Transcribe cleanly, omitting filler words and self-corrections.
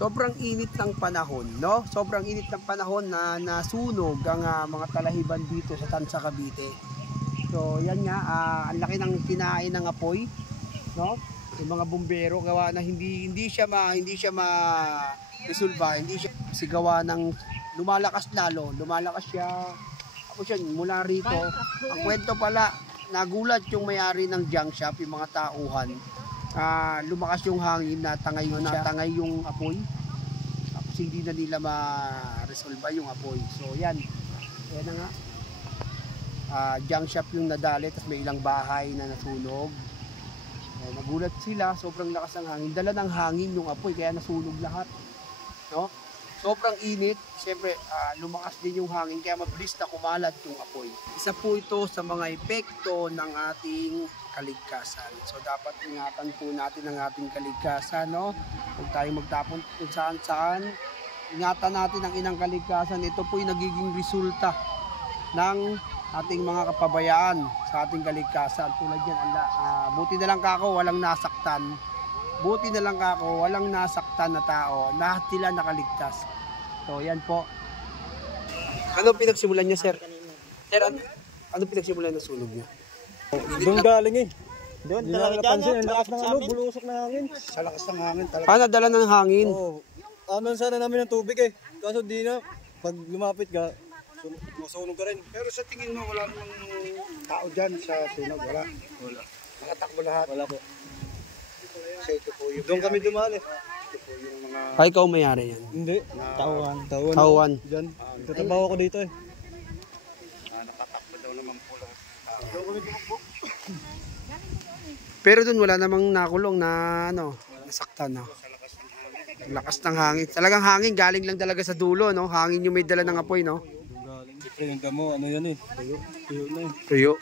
Sobrang init ng panahon, no? Sobrang init ng panahon na nasunog ang mga talahiban dito sa Tansa, Cavite. So, yan nga, ang laki ng kinain ng apoy, no? Yung mga bumbero gawa na hindi siya ma-resolve, hindi siya kasi gawa ng lumalakas siya. Ako siya mula rito. Ang kwento pala, nagulat yung may-ari ng junk shop, yung mga tauhan. Lumakas yung hangin, natangay yung apoy, tapos hindi na nila ma-resolve yung apoy. So yan na nga, junk shop yung nadali, tapos may ilang bahay na nasunog. Nagulat sila, sobrang lakas ng hangin, dala ng hangin yung apoy kaya nasunog lahat, no? Sobrang init, siyempre lumakas din yung hangin kaya mabilis na kumalat yung apoy. Isa po ito sa mga epekto ng ating kaligtasan. So dapat ingatan po natin ang ating kaligtasan, no? Huwag tayong magtapon kung saan. Ingatan natin ang inang kaligtasan. Ito po yung nagiging resulta ng ating mga kapabayaan sa ating kaligtasan. Tulad yan, buti na lang kako walang nasaktan. Buti na lang kako walang nasaktan na tao. Lahat sila nakaligtas. So yan po. Ano pinagsimulan niya, sir? Sir, ano pinagsimulan ng sunog niya? Doon galing eh. Doon, hindi na napansin. Ang lakas ng bulusok na hangin. Sa lakas ng hangin talaga. Paano dala ng hangin? Oo. Ano sana namin ng tubig eh. Kaso di na. Pag lumapit ka, masunog ka rin. Pero sa tingin mo, wala namang tao dyan sa sunog? Wala? Wala. Nakatakbo lahat? Wala po. Kasi ito po yung doon kami dumaan eh. Ito po yung mga... Ay, ikaw mayari yan? Hindi. Tauhan. Tauhan. Diyan. Tatabaho ko dito eh. Nakatakbo daw naman po lahat. Doon kami tumakbo. Pero doon wala namang nakulong na nasaktan, no? Lakas ng hangin. Talagang hangin, galing lang talaga sa dulo, no? Hangin yung may dala ng apoy, no? Galing. Siyempre yung damo, ano yan eh. Tuyo. Tuyo na eh. Tuyo.